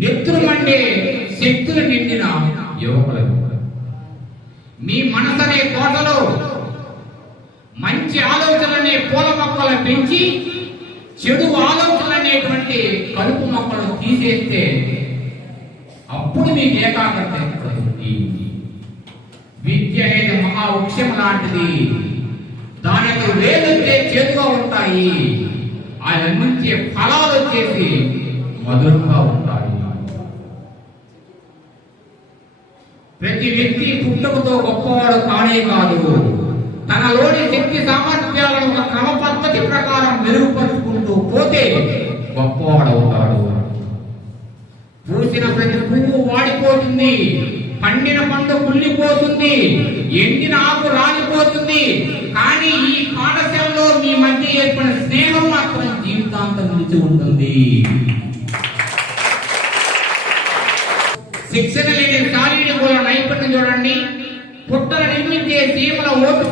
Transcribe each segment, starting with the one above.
నెత్తురు మండే శక్తులు నిండిన యువకులకు, మీ మనసనే కోటలో మంచి ఆలోచనలనే పూల మొక్కలు పెంచి చెడు ఆలోచనలనేటువంటి కలుపు మొక్కలు తీసేస్తే అప్పుడు మీకు ఏకాగ్రత కలుగుతుంది. విద్య అనేది మహావృక్షం లాంటిది. దానికి వేలొచ్చే చేతుగా ఉంటాయి, ఆయన నుంచి ఫలాలు వచ్చేసి మధురంగా ఉంటాయి. ప్రతి వ్యక్తి పుట్టుకతో గొప్పవాడు కానే కాదు, తనలోని శక్తి సామర్థ్యాలను ఒక క్రమ పద్ధతి ప్రకారం మెరుగుపరుచుకుంటూ పోతే గొప్పవాడవుతాడు. పూసిన ప్రతి పువ్వు వాడిపోతుంది, పండిన పండు కుళ్ళిపోతుంది, ఎండిన ఆకు రాలిపోతుంది, కానీ ఈ పాఠశాలలో మీ మధ్య ఏర్పడిన స్నేహం మాత్రం జీవితాంతం నిలిచి ఉంటుంది. శిక్షణ లేని శారీరక నైపుణ్యం చూడండి. పుట్టలు నిర్మించే సీమల ఓటు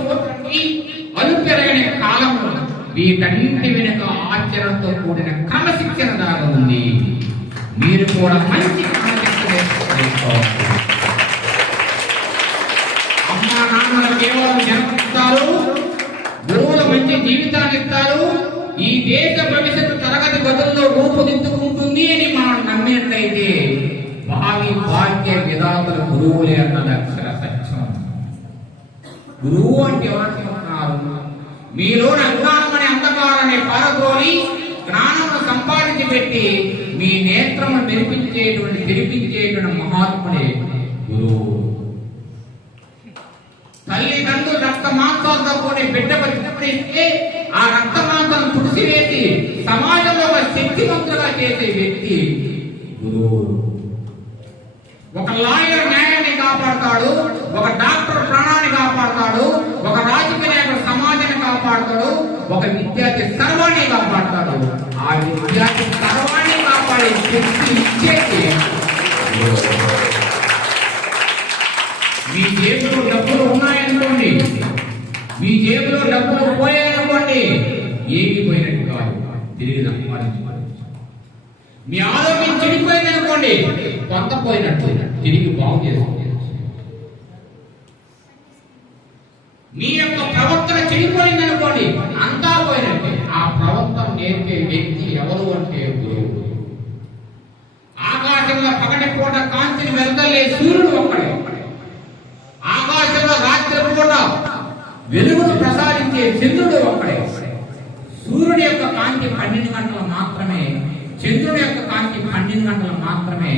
అలుపెరగని కాలంలో వీటన్నింటి వెనుక ఆచరణతో కూడిన క్రమశిక్షణ దాగా ఉంది. మీరు కూడా మంచి క్రమశిక్షణ అమ్మా నాన్నలు కేవలం జన్మిస్తారు, గురువులు మంచి జీవితాన్ని ఇస్తారు, ఈ దేశ భవిష్యత్తు తరగతి గదుల్లో రూపుదిద్దుకుంటుంది అని మనం నమ్మినట్లయితే భావి భాగ్య విధాతల గురువులే అన్నది అక్షర సత్యం. గురువు అంటే ఎవరికి ఉన్నారు? మీలోని అజ్ఞానం అనే అంధకారాన్ని పారద్రోలి జ్ఞానమును సంపాదించి పెట్టి మీ నేత్రము తెరిపించేటువంటి మహాత్ముడే గురువు. తల్లిదండ్రులు రక్త మాంసాలతో కూడి బిడ్డకు చిన్నపిస్తే ఆ రక్త మాంసాలను తుడిసివేసి సమాజంలో ఒక శక్తివంతులుగా చేసే వ్యక్తి గురువు. ఒక లాయర్ న్యాయాన్ని కాపాడతాడు, ఒక డాక్టర్ ప్రాణాన్ని కాపాడతాడు, ఒక రాజకీయ నాయకుడు సమాజాన్ని కాపాడతాడు, ఒక విద్యార్థి సర్వాన్ని కాపాడతాడు. ఆ విద్యార్థి సర్వాన్ని కాపాడే శక్తి ఇచ్చేసి మీ జేబులో డబ్బులు ఉన్నాయనుకోండి, మీ జేబులో డబ్బులు పోయాయనుకోండి, ఏమి పోయినట్టు కాదు, తిరిగి సంపాదించుకోవాలి. మీ ఆరోగ్యం చెడిపోయిందనుకోండి, కొంత పోయినట్టు తిరిగి బాగు చేసుకోవాలి. మీ యొక్క ప్రవర్తన చెడిపోయిందనుకోండి, అంతా పోయినట్టే. ఆ ప్రవర్తన నేర్పే వ్యక్తి ఎవరు అంటే గురువు. ఆకాశంలో పగటి పూట కాంతిని వెళ్తలే సూర్యుడు ఒక్కడే, ఆకాశంలో రాత్రి పూట వెలుగును ప్రసాదించే చంద్రుడు ఒక్కడే. సూర్యుడి యొక్క కాంతి 12 గంటలు మాత్రమే, చంద్రుడి యొక్క కాంతి 12 గంటలు మాత్రమే.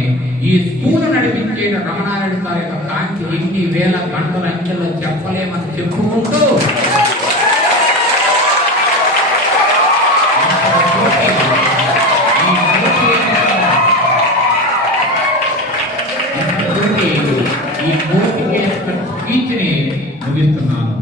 ఈ స్కూలు నడిపించే రమణారెడ్డి సార్ యొక్క కాంతి ఎన్ని వేల గంటల అంకెల్లో చెప్పలేమని చెప్పుకుంటూ ఈ స్పీచ్ని ముగిస్తున్నాను.